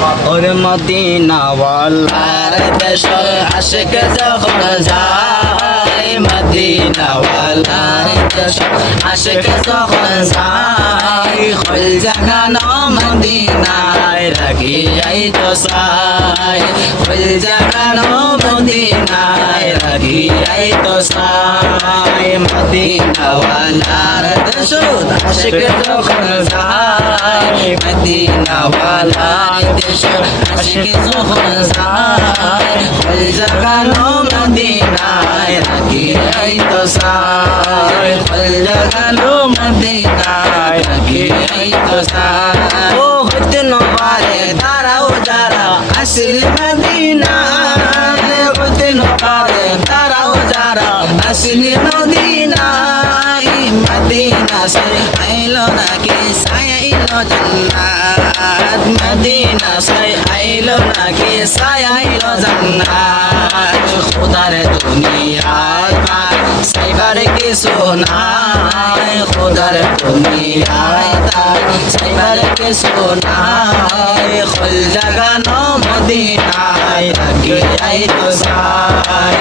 ওরে মদিনাওয়ালার দেশ আশেক যখন যায় মদিনাওয়ালার দেশ আশেক যখন যায় খোল জাগানো মদিনায় রাখি আই তো সাই খোল জাগানো মদিনায় রাখি আই তো সাই মদিনাওয়ালার দেশ আশেক যখন যায় আশেক যখন যায় খোল জাগানো মদিনায় রাখি আই তো সাই খোল জাগানো মদিনায় রাখি আই তো সাই ও হতে নবারে তারাও যারা আসিল মদিনা হতে নবারে তারাও যারা আসিল মদিনা মদিনা সাইলো জান্নাত খুদার দুনিয়া সাইবার কিছু নাই খুদার দুনিয়া সাইবার কিছু নাই খোল জাগানো মদিনায় রাখি আই তো সাই